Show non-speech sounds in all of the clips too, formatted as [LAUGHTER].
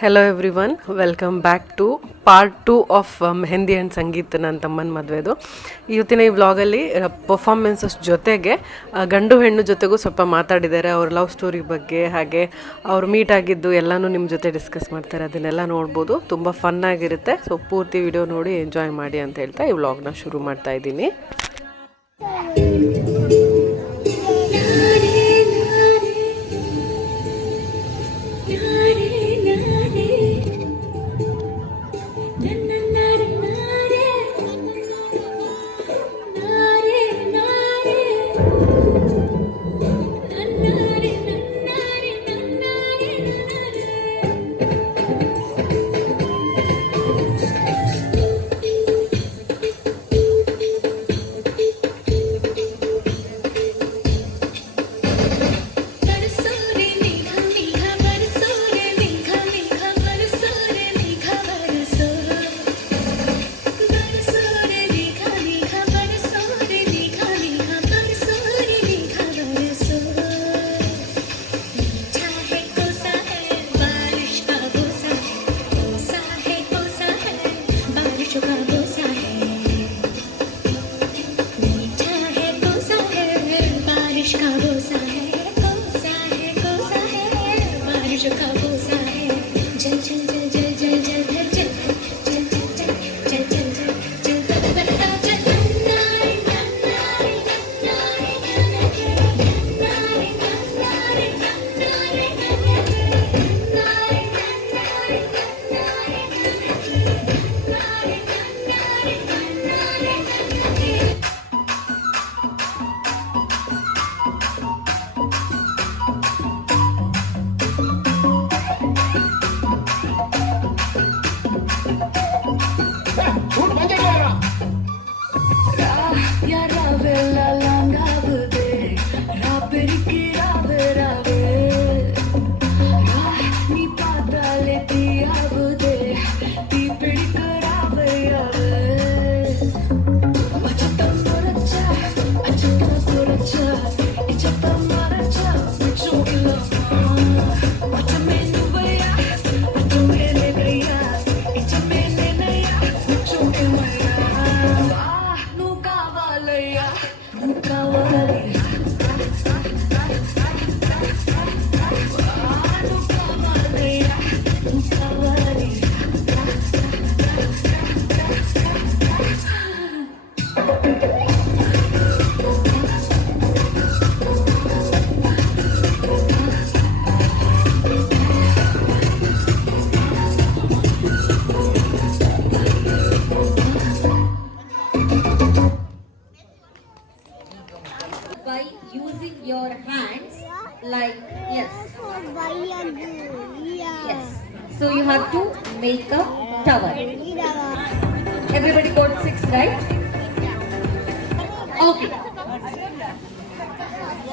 Hello everyone welcome back to part two of mehndi and sangeet ನನ್ನ ತಮ್ಮನ ಮದುವೆದು. ಇವತ್ತಿನ ಈ ವ್ಲಾಗಲ್ಲಿ ಪರ್ಫಾರ್ಮೆನ್ಸಸ್ ಜೊತೆಗೆ ಗಂಡು ಹೆಣ್ಣು ಜೊತೆಗೂ ಸ್ವಲ್ಪ ಮಾತಾಡಿದ್ದಾರೆ. ಅವ್ರ ಲವ್ ಸ್ಟೋರಿ ಬಗ್ಗೆ, ಹಾಗೆ ಅವ್ರು ಮೀಟ್ ಆಗಿದ್ದು ಎಲ್ಲನೂ ನಿಮ್ಮ ಜೊತೆ ಡಿಸ್ಕಸ್ ಮಾಡ್ತಾರೆ. ಅದನ್ನೆಲ್ಲ ನೋಡ್ಬೋದು. ತುಂಬ ಫನ್ ಆಗಿರುತ್ತೆ. ಸೊ ಪೂರ್ತಿ ವಿಡಿಯೋ ನೋಡಿ ಎಂಜಾಯ್ ಮಾಡಿ ಅಂತ ಹೇಳ್ತಾ ಈ ವ್ಲಾಗ್ನ ಶುರು ಮಾಡ್ತಾ ಇದ್ದೀನಿ.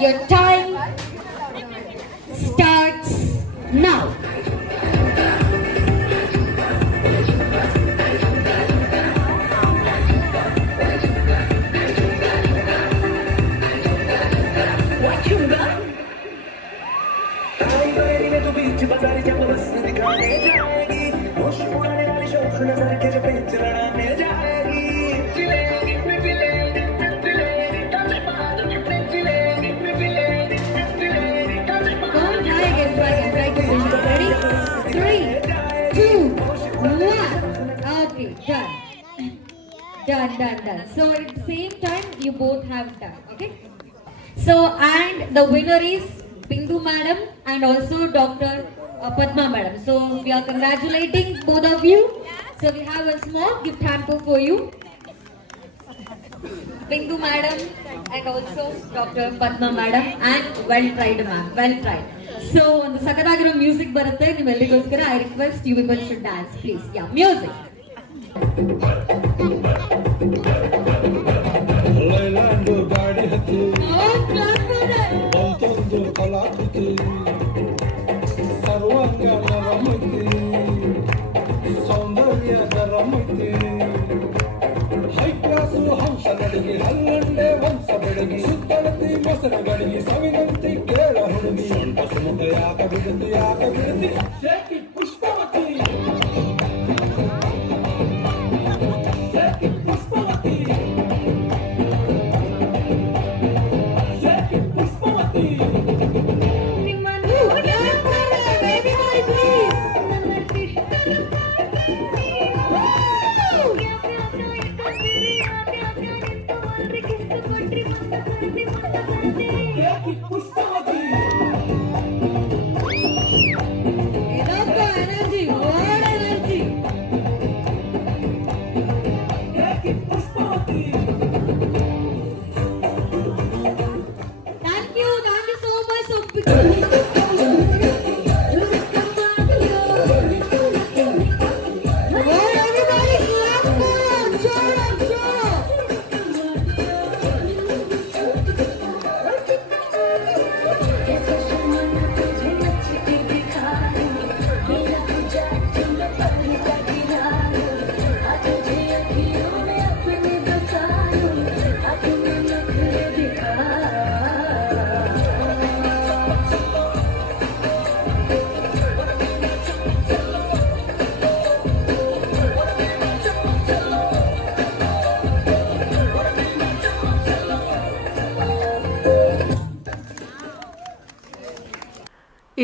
Your time starts now. Hoş bu ne hali şok, nazar gece pencereden ne Done, done, done. So at the same time, you both have done. Okay. So and the winner is Bindu madam and also Dr. uh, Padma madam. So we are congratulating both of you. So we have a small gift hamper for you. Bindu madam and also Dr. Padma madam and well tried ma'am, well tried. So ಒಂದು ಸಖತ್ತಾಗಿರೋ music ಬರುತ್ತೆ ನಿಮ್ಮೆಲ್ಲರಿಗೋಸ್ಕರ I request you people should dance please yeah music Leyland ಗಾಡಿ ಹತ್ತಿ, ಬಂತೊಂದು ಕಲಾಕೃತಿ ಸರ್ವಾಂಗನ ರಮತಿ ಸೌಂದರ್ಯದ ರಮತಿ high class ಹಂಸ ನಡಿಗೆ ಹಲ್ಲಂಡೆ ವಂಶ ಬೆಳಗಿ ಸುತ್ತಳತಿ ಮೊಸರು ಗಡಿಗೆ ಸವಿನಂತಿ ಯಾಕ ಬಿಡುತ್ತಿ ಯಾಕ ಬಿಡುತ್ತಿ? ಶೇಕಿ ಪುಷ್ಪವತಿ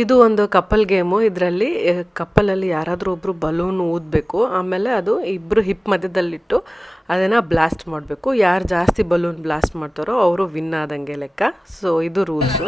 ಇದು ಒಂದು ಕಪಲ್ ಗೇಮು. ಇದರಲ್ಲಿ ಕಪ್ಪಲಲ್ಲಿ ಯಾರಾದರೂ ಒಬ್ಬರು ಬಲೂನ್ ಊದಬೇಕು. ಆಮೇಲೆ ಅದು ಇಬ್ಬರು ಹಿಪ್ ಮಧ್ಯದಲ್ಲಿಟ್ಟು ಅದನ್ನು ಬ್ಲಾಸ್ಟ್ ಮಾಡಬೇಕು. ಯಾರು ಜಾಸ್ತಿ ಬಲೂನ್ ಬ್ಲಾಸ್ಟ್ ಮಾಡ್ತಾರೋ ಅವರು ವಿನ್ ಆದಂಗೆ ಲೆಕ್ಕ. ಸೊ ಇದು ರೂಲ್ಸು.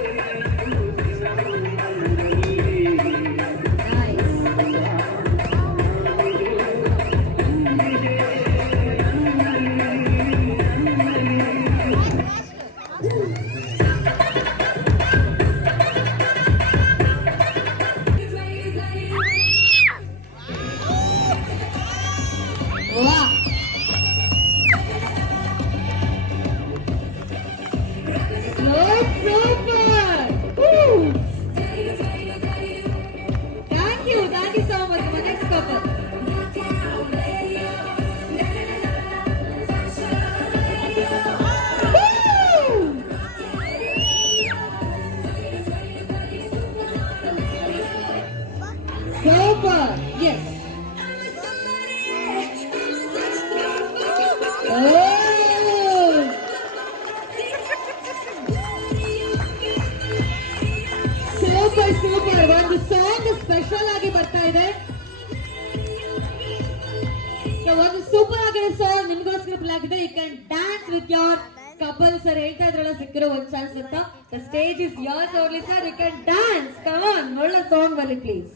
ಕಪಲ್ ಸರ್ ಹೇಳ್ತಾ ಇದ್ರಲ್ಲ, ಸಿಕ್ಕಿರೋ ಒಂದ್ ಚಾನ್ಸ್ ಅಂತ. The stage is yours only sir you can dance come on ಒಳ್ಳೆ ಸಾಂಗ್ ಬರ್ಲಿ ಪ್ಲೀಸ್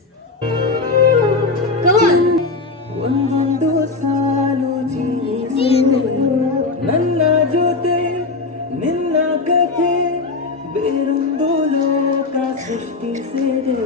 ಆನ್ ಒಂದೊಂದು ಸಾಲು ನನ್ನ ಜೊತೆ, ನಿನ್ನ ಕಥೆ, ಬೇರೊಂದು ಲೋಕ ಸೃಷ್ಟಿಸಿದೆ.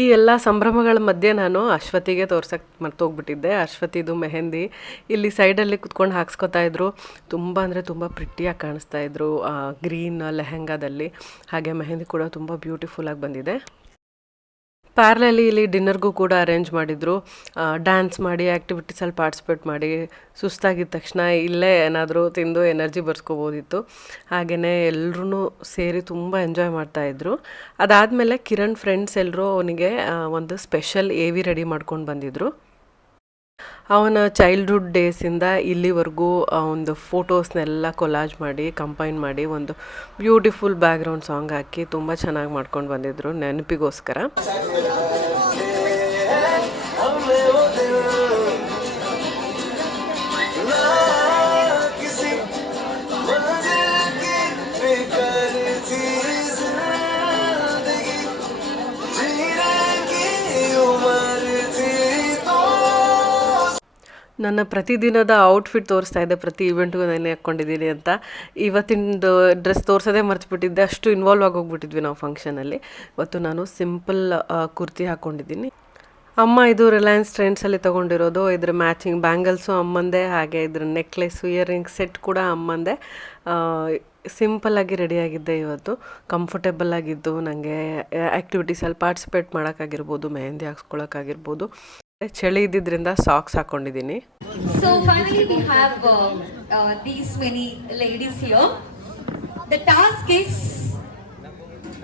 ಈ ಎಲ್ಲ ಸಂಭ್ರಮಗಳ ಮಧ್ಯೆ ನಾನು ಅಶ್ವತಿಗೆ ತೋರ್ಸಕ್ಕೆ ಮರ್ತೋಗ್ಬಿಟ್ಟಿದ್ದೆ. ಅಶ್ವತಿದು ಮೆಹಂದಿ ಇಲ್ಲಿ ಸೈಡಲ್ಲಿ ಕುತ್ಕೊಂಡು ಹಾಕ್ಸ್ಕೊತಾ ಇದ್ರು. ತುಂಬ ಅಂದರೆ ತುಂಬ ಪ್ರಿಟ್ಟಿಯಾಗಿ ಕಾಣಿಸ್ತಾ ಇದ್ರು ಗ್ರೀನ್ ಲೆಹೆಂಗಾದಲ್ಲಿ. ಹಾಗೆ ಮೆಹಂದಿ ಕೂಡ ತುಂಬ ಬ್ಯೂಟಿಫುಲ್ಲಾಗಿ ಬಂದಿದೆ. ಪ್ಯಾರ್ಲಲ್ಲಿ ಇಲ್ಲಿ ಡಿನ್ನರ್ಗೂ ಕೂಡ ಅರೇಂಜ್ ಮಾಡಿದರು. ಡ್ಯಾನ್ಸ್ ಮಾಡಿ ಆ್ಯಕ್ಟಿವಿಟೀಸಲ್ಲಿ ಪಾರ್ಟಿಸಿಪೇಟ್ ಮಾಡಿ ಸುಸ್ತಾಗಿದ್ದ ತಕ್ಷಣ ಇಲ್ಲೇ ಏನಾದರೂ ತಿಂದು ಎನರ್ಜಿ ಬರ್ಸ್ಕೋಬೋದಿತ್ತು. ಹಾಗೆಯೇ ಎಲ್ಲರೂ ಸೇರಿ ತುಂಬ ಎಂಜಾಯ್ ಮಾಡ್ತಾಯಿದ್ರು ಅದಾದಮೇಲೆ ಕಿರಣ್ ಫ್ರೆಂಡ್ಸ್ ಎಲ್ಲರೂ ಅವನಿಗೆ ಒಂದು ಸ್ಪೆಷಲ್ ಎ ವಿ ರೆಡಿ ಮಾಡ್ಕೊಂಡು ಬಂದಿದ್ದರು ಅವನ ಚೈಲ್ಡ್ಹುಡ್ ಡೇಸಿಂದ ಇಲ್ಲಿವರೆಗೂ ಒಂದು ಫೋಟೋಸ್ನೆಲ್ಲ ಕೊಲಾಜ್ ಮಾಡಿ ಕಂಪೈನ್ ಮಾಡಿ ಒಂದು ಬ್ಯೂಟಿಫುಲ್ ಬ್ಯಾಕ್ಗ್ರೌಂಡ್ ಸಾಂಗ್ ಹಾಕಿ ತುಂಬ ಚೆನ್ನಾಗಿ ಮಾಡ್ಕೊಂಡು ಬಂದಿದ್ರು ನೆನಪಿಗೋಸ್ಕರ. ನನ್ನ ಪ್ರತಿದಿನದ ಔಟ್ಫಿಟ್ ತೋರಿಸ್ತಾ ಇದ್ದೆ ಪ್ರತಿ ಇವೆಂಟ್ಗೂ ನಾನು ಹಾಕ್ಕೊಂಡಿದ್ದೀನಿ ಅಂತ. ಇವತ್ತಿನ ಡ್ರೆಸ್ ತೋರಿಸೋದೇ ಮರ್ತ್ಬಿಟ್ಟಿದ್ದೆ. ಅಷ್ಟು ಇನ್ವಾಲ್ವ್ ಆಗಿ ಹೋಗ್ಬಿಟ್ಟಿದ್ವಿ ನಾವು ಫಂಕ್ಷನಲ್ಲಿ ಇವತ್ತು ನಾನು ಸಿಂಪಲ್ ಕುರ್ತಿ ಹಾಕ್ಕೊಂಡಿದ್ದೀನಿ ಅಮ್ಮ ಇದು ರಿಲಯನ್ಸ್ ಟ್ರೆಂಡ್ಸಲ್ಲಿ ತೊಗೊಂಡಿರೋದು. ಇದ್ರ ಮ್ಯಾಚಿಂಗ್ ಬ್ಯಾಂಗಲ್ಸು ಅಮ್ಮಂದೇ, ಹಾಗೆ ಇದ್ರ ನೆಕ್ಲೆಸ್ಸು ಇಯರಿಂಗ್ ಸೆಟ್ ಕೂಡ ಅಮ್ಮಂದೇ. ಸಿಂಪಲ್ಲಾಗಿ ರೆಡಿಯಾಗಿದ್ದೆ ಇವತ್ತು. ಕಂಫರ್ಟೇಬಲ್ ಆಗಿದ್ದು ನನಗೆ ಆ್ಯಕ್ಟಿವಿಟೀಸಲ್ಲಿ ಪಾರ್ಟಿಸಿಪೇಟ್ ಮಾಡೋಕ್ಕಾಗಿರ್ಬೋದು, ಮೆಹಂದಿ ಹಾಕ್ಸ್ಕೊಳಕ್ಕಾಗಿರ್ಬೋದು. ಚಳಿ ಇದ್ದಿದ್ದರಿಂದ ಸಾಕ್ಸ್ ಹಾಕ್ಕೊಂಡಿದ್ದೀನಿ So finally, we have uh, uh, these many ladies here. The task is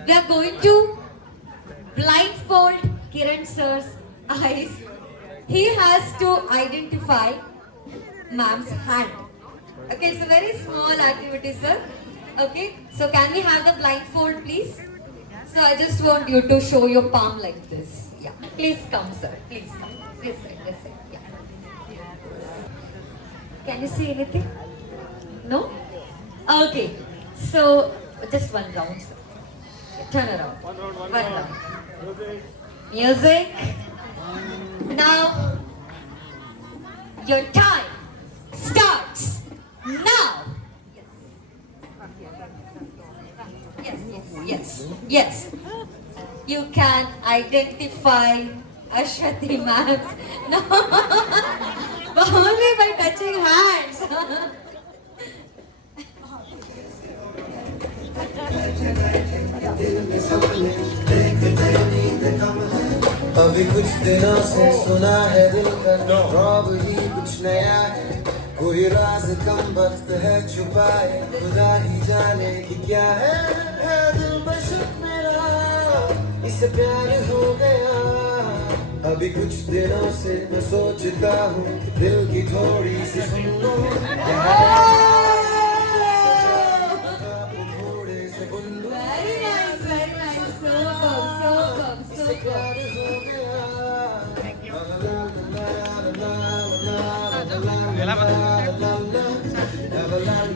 we are going to blindfold Kiran sir's eyes. He has to identify ma'am's hand. Okay, it's a very small activity, sir. Okay, so can we have the blindfold, please? So I just want you to show your palm like this. Yeah, please come, sir. Please come. This side, this side. Yeah. Can you see anything? No? Okay. So just one round. Sir. Turn around. One round. Music. Now your time starts now. Yes, yes, yes, yes. You can identify Ashwati ma'am. No, but only by touching hands. अभी कुछ दिनों से सुना है दिल का रौब ही कुछ नया है। कोई राज कम वक्त है छुपाए। खुदा ही जाने कि क्या है। है दिल बशक मेरा। इसे प्यार हो गया। अभी कुछ दिनों से मैं सोचता हूँ दिल की थोड़ी सी सुन लो थोड़े से बुन लो Very nice, very nice. Superb, superb, superb. प्यार हो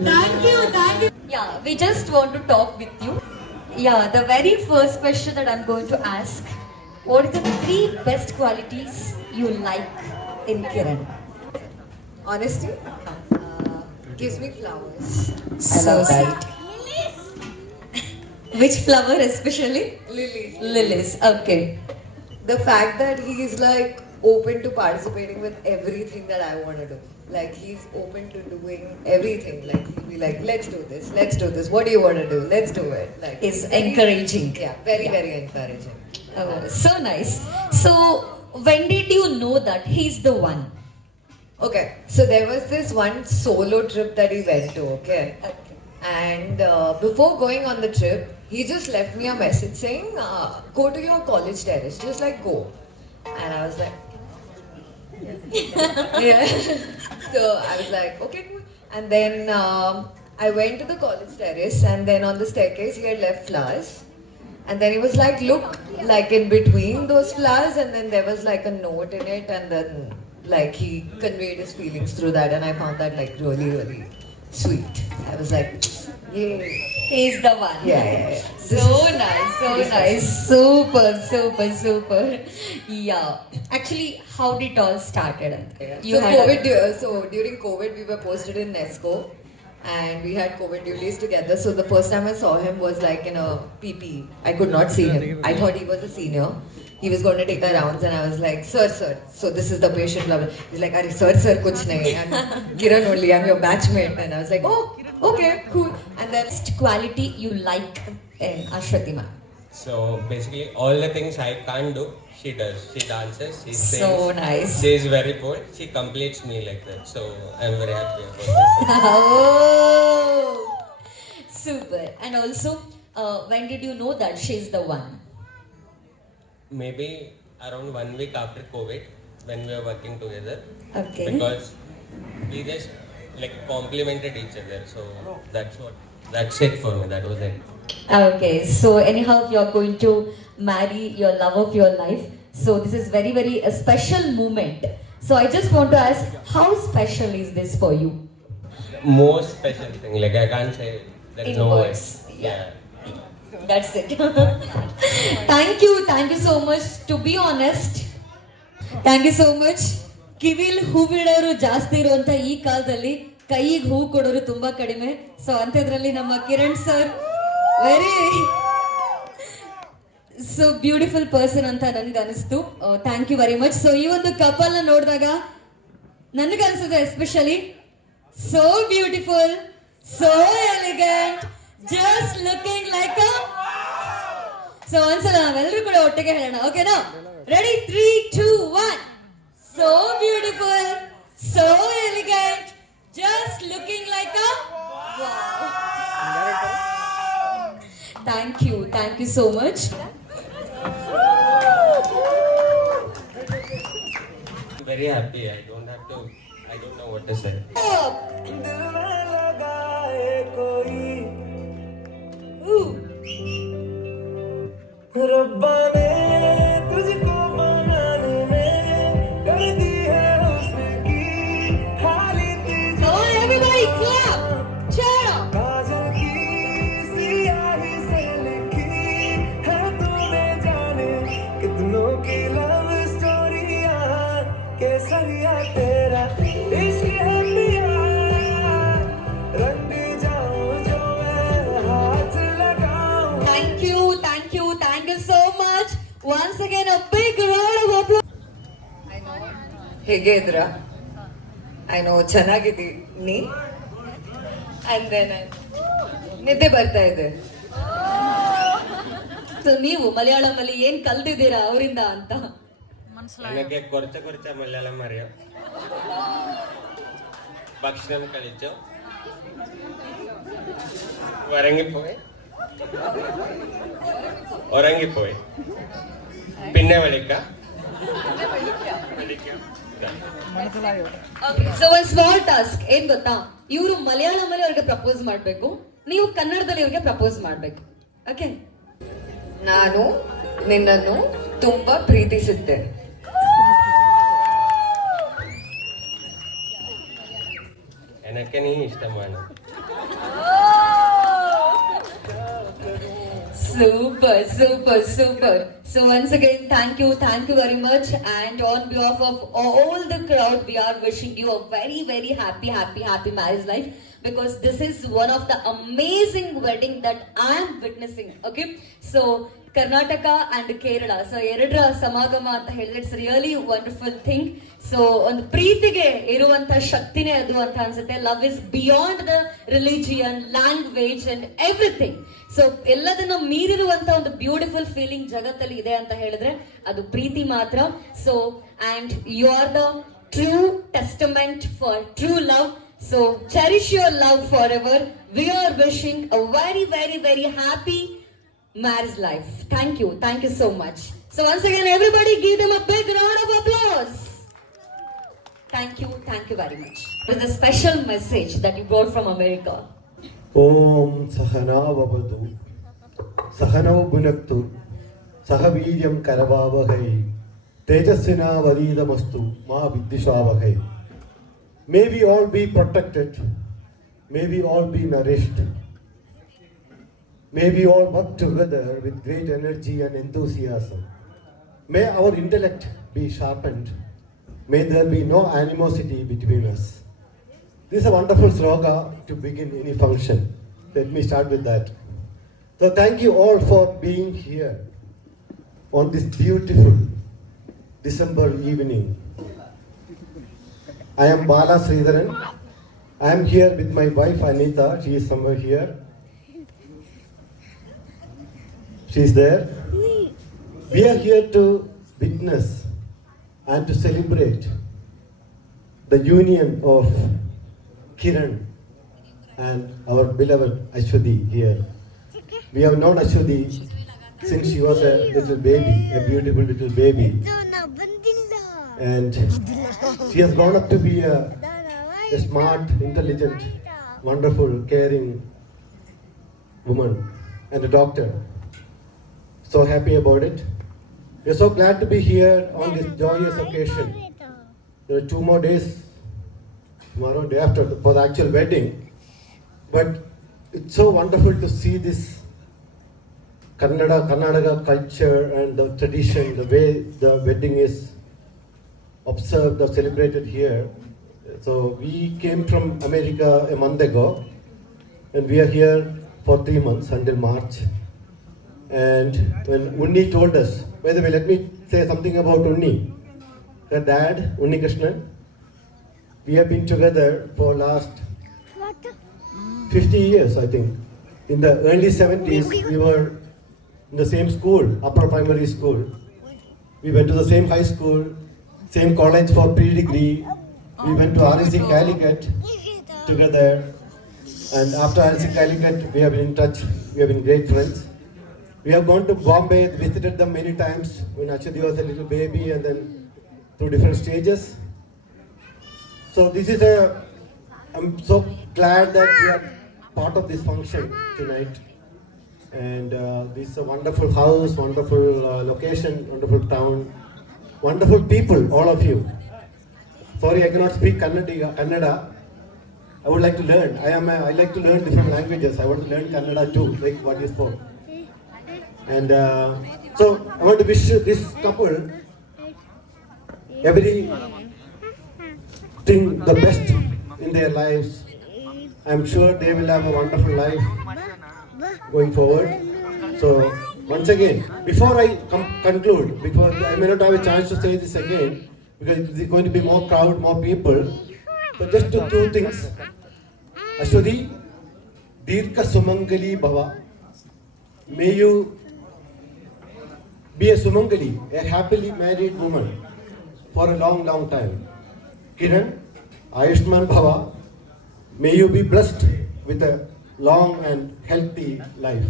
Thank you, thank you. Yeah, we just want to talk with you. Yeah, the very first question that I'm going to ask what are the three best qualities you like in Kiran? Honesty uh, gives me flowers. I So sweet. [LAUGHS] Which flower especially? Lily. Lilies. Okay. The fact that he is like open to participating with everything that I want to do. Like he's open to doing everything. Like he'll be like, let's do this, let's do this. What do you want to do? Let's do it. Like Is very- encouraging. Yeah, very Yeah. very encouraging. Oh, so nice. So, when did you know that he's the one? Okay, so there was this one solo trip that he went to. Okay. And uh, before going on the trip, he just left me a message saying, uh, "Go to your college terrace, just like go." And I was like, [LAUGHS] "Yeah." So I was like, "Okay." cool." And then um, I went to the college terrace, and then on the staircase he had left flowers. And then he was like, "Look, like in between those flowers," and then there was like a note in it, and then like he conveyed his feelings through that, and I found that like really, really sweet. I was like, He's the one. Yeah, yeah. So nice, so nice. Super, super, super. Yeah. Actually, how did it all started? You so had COVID, du- so during COVID, we were posted in Nesco, and we had COVID duties together. So the first time I saw him was like in a PP. I could not see him. I thought he was a senior, he was going to take her rounds, and I was like, "Sir, sir, so this is the patient." Blah. He's like, "Arey, sir, sir, kuch nahi. I'm [LAUGHS] Kiran only. I'm your batchmate." And I was like, "Oh, okay, cool." And then Best quality you like in Ashwati ma'am. So basically, all the things I can't do, she does. She dances, she sings. So nice. She is very bold. She completes me like that. So I'm very happy about this. oh, super. And also, uh, when did you know that she's the one? Maybe around one week after COVID, when we were working together, Okay. because we just like complimented each other. So that's what. That's it for me. That was it. Okay, so anyhow, you're going to marry your love of your life. So this is very, very a special moment. So I just want to ask, how special is this for you? Most special thing, like I can't say. There is In no words, words. yeah. That's it. [LAUGHS] thank you, thank you so much. To be honest, thank you so much ಕಿವಿಲ್ ಹೂ ಬಿಡೋರು ಜಾಸ್ತಿ ಇರುವಂತ ಈ ಕಾಲದಲ್ಲಿ ಕೈಗೆ ಹೂ ಕೊಡೋರು ತುಂಬಾ ಕಡಿಮೆ. So ಅಂಥದ್ರಲ್ಲಿ ನಮ್ಮ Kiran sir very so beautiful person ಅಂತ ನನ್ಗೆ ಅನಿಸ್ತು. Thank you very much so ಈ ಒಂದು ಕಪಲ್ ನೋಡಿದಾಗ ನೋಡಿದಾಗ ನನಗನ್ಸುತ್ತೆ especially so beautiful so elegant just looking like so ಒಂದ್ಸಲ ನಾವೆಲ್ಲರೂ ಕೂಡ ಒಟ್ಟಿಗೆ ಹೇಳೋಣ. ಓಕೆನಾ ready three two one so beautiful Thank you so much. Very happy. I don't have to. I don't know what to say. Ooh. much. Once again, a big round of applause. ಹೇಗೆ ಇದ್ರ I know ಚೆನ್ನಾಗಿದ್ದೀನಿ and then ನಿದ್ದೆ ಬರ್ತಾ ಇದೆ so ನೀವು ಮಲಯಾಳಂ ಅಲ್ಲಿ ಏನ್ ಕಲ್ತಿದ್ದೀರಾ ಅವರಿಂದ ಅಂತ എനിക്ക് കുറച്ച് കുറച്ച് മലയാളം അറിയാം ഭക്ഷണം കഴിച്ചോ ഉറങ്ങിപ്പോയി ഉറങ്ങിപ്പോയി പിന്നെ വിളിക്കാം വിളിക്കാം ഇതാ. ಸೊ ಒಂದ್ ಸ್ಮಾಲ್ ಟಾಸ್ಕ್ ಏನ್ ಗೊತ್ತಾ ಇವರು ಮಲಯಾಳಂ ಅಲ್ಲಿ ಅವ್ರಿಗೆ ಪ್ರಪೋಸ್ ಮಾಡ್ಬೇಕು ನೀವು ಕನ್ನಡದಲ್ಲಿ ಅವ್ರಿಗೆ ಪ್ರಪೋಸ್ ಮಾಡ್ಬೇಕು ಓಕೆ ನಾನು ನಿನ್ನನ್ನು ತುಂಬಾ ಪ್ರೀತಿಸುತ್ತೆ എനിക്ക് നീ ഇഷ്ടമാണ് Super, super, super. So once again, thank you, thank you very much. And on behalf of all the crowd, we are wishing you a very, very happy, happy, happy marriage life because this is one of the amazing wedding that I am witnessing. Okay, so Karnataka and Kerala so ಎರಡರ ಸಮಾಗಮ ಅಂತ ಹೇಳಿದ್ರೆ it's really wonderful thing so ಒಂದು ಪ್ರೀತಿಗೆ ಇರುವಂತ ಶಕ್ತಿನೇ ಅದು ಅಂತ ಅನ್ಸುತ್ತೆ. Love is beyond the religion language and everything so ಎಲ್ಲದನ್ನ ಮೀರಿರುವಂತ ಒಂದು ಬ್ಯೂಟಿಫುಲ್ ಫೀಲಿಂಗ್ ಜಗತ್ತಲ್ಲಿ ಇದೆ ಅಂತ ಹೇಳಿದ್ರೆ ಅದು ಪ್ರೀತಿ ಮಾತ್ರ. So and you are the true testament for true love so cherish your love forever we are wishing a very very very happy marriage life. Thank you. Thank you so much. So once again, everybody give them a big round of applause. Thank you. Thank you very much. With a special message that you brought from America. Om Sahana Vavadu Sahana Bunaktu Sahaviryam Karavavahai Tejasina Varidamastu Ma Vidishavahai May we all be protected. May we all be nourished. May we all work together with great energy and enthusiasm. May our intellect be sharpened. May there be no animosity between us. This is a wonderful slogan to begin any function. Let me start with that. So thank you all for being here. on this beautiful December evening. I am Bala Sridharan. I am here with my wife Anita. She is somewhere here. She is there. We are here to witness and to celebrate the union of Kiran and our beloved Ashwadi here. We have known Ashwadi since she was a little baby, a beautiful little baby. And she has grown up to be a, a smart, intelligent, wonderful, caring woman and a doctor. So happy about it. We're so glad to be here on this joyous occasion. There are two more days, tomorrow, day after, for the actual wedding. But it's so wonderful to see this Kannada, Karnataka culture and the tradition, the way the wedding is observed or celebrated here. So we came from America a month ago, and we are here for three months until March. And when Unni told us, by the way, let me say something about Unni. Her dad, Unni Krishnan, we have been together for last 50 years, I think. In the early 70s, we were in the same school, upper primary school. We went to the same high school, same college for pre-degree. We went to RSC Calicut together. And after RSC Calicut, we have been in touch. We have been great friends. We have gone to Bombay, visited them many times when Achadi was a little baby and then through different stages. So this is a, I'm so glad that we are part of this function tonight. And uh, this is a wonderful house, wonderful uh, location, wonderful town, wonderful people, all of you. Sorry, I cannot speak Kannada. Kannada. I would like to learn. I am. A, I like to learn different languages. I want to learn Kannada too, like what you spoke. And uh, so I want to wish this couple every thing the best in their lives. I'm sure they will have a wonderful life going forward. So once again, before I conclude, because I may not have a chance to say this again, because it's going to be more crowd, more people. So just two, two things. Ashwadi, Dirka Sumangali Bhava. May you be a Sumangali, a happily married woman for a long, long time. Kiran, Ayushman Bhava, may you be blessed with a long and healthy life.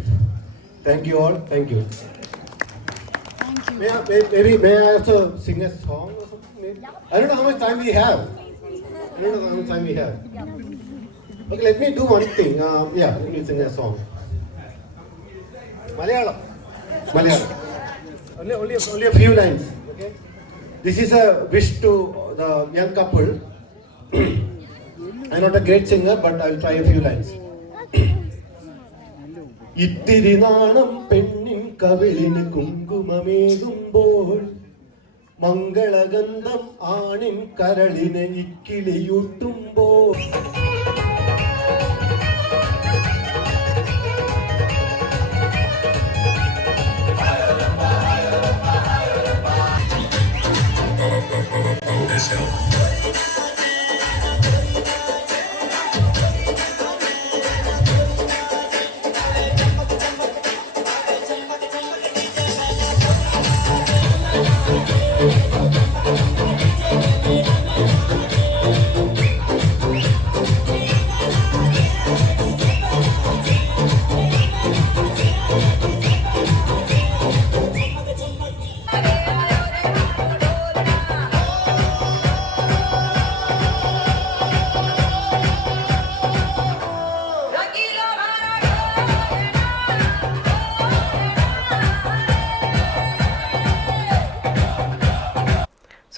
Thank you all. Thank you. Thank you. May I, may- maybe may I also sing a song or something? Maybe? I don't know how much time we have. I don't know how much time we have. Okay, let me do one thing. Um, yeah, let me sing a song. Malayalam. Malayalam. Only, only, only a few lines. Okay. This is a wish to the young couple. I'm not a great singer, but I'll try a few lines. ഇത്തിരി നാണം പെണ്ണിൻ കവിളിന് കുങ്കുമമേകുമ്പോൾ മംഗളഗന്ധം ആണിൻ കരളിനെ ഇക്കിളിയൂട്ടുമ്പോൾ his help.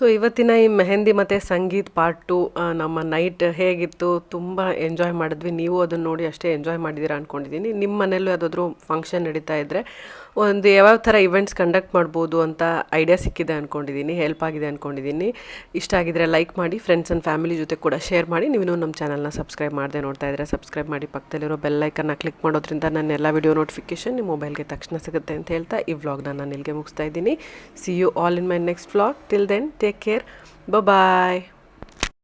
So ಇವತ್ತಿನ ಈ ಮೆಹಂದಿ ಮತ್ತು ಸಂಗೀತ್ ಪಾರ್ಟ್ ಟು ನಮ್ಮ ನೈಟ್ ಹೇಗಿತ್ತು, ತುಂಬ ಎಂಜಾಯ್ ಮಾಡಿದ್ವಿ. ನೀವು ಅದನ್ನು ನೋಡಿ ಅಷ್ಟೇ ಎಂಜಾಯ್ ಮಾಡಿದ್ದೀರಾ ಅಂದ್ಕೊಂಡಿದ್ದೀನಿ ನಿಮ್ಮ ಮನೇಲೂ ಯಾವುದಾದ್ರೂ ಫಂಕ್ಷನ್ ನಡೀತಾ ಇದ್ದರೆ ಒಂದು ಯಾವ್ಯಾವ ಥರ ಇವೆಂಟ್ಸ್ ಕಂಡಕ್ಟ್ ಮಾಡ್ಬೋದು ಅಂತ ಐಡಿಯಾ ಸಿಕ್ಕಿದೆ ಅಂದ್ಕೊಂಡಿದ್ದೀನಿ ಹೆಲ್ಪ್ ಆಗಿದೆ ಅಂದ್ಕೊಂಡಿದ್ದೀನಿ ಇಷ್ಟ ಆಗಿದ್ರೆ ಲೈಕ್ ಮಾಡಿ ಫ್ರೆಂಡ್ಸ್ ಆ್ಯಂಡ್ ಫ್ಯಾಮಿಲಿ ಜೊತೆ ಕೂಡ ಶೇರ್ ಮಾಡಿ. ನೀವು ನಮ್ಮ ಚಾನಲ್ನ ಸಬ್ಸ್ಕ್ರೈಬ್ ಮಾಡದೆ ನೋಡ್ತಾ ಇದ್ದರೆ ಸಬ್ಸ್ಕ್ರೈಬ್ ಮಾಡಿ. ಪಕ್ಕದಲ್ಲಿರೋ ಬೆಲ್ಲೈಕನ್ನ ಕ್ಲಿಕ್ ಮಾಡೋದ್ರಿಂದ ನನ್ನ ಎಲ್ಲ ವಿಡಿಯೋ ನೋಟಿಫಿಕೇಷನ್ ನಿಮ್ಮ ಮೊಬೈಲ್ಗೆ ತಕ್ಷಣ ಸಿಗುತ್ತೆ ಅಂತ ಹೇಳ್ತಾ ಈ ವ್ಲಾಗ್ನ ನಾನು ಇಲ್ಲಿಗೆ ಮುಗಿಸ್ತಾ ಇದ್ದೀನಿ. See you all in my next vlog till then take care bye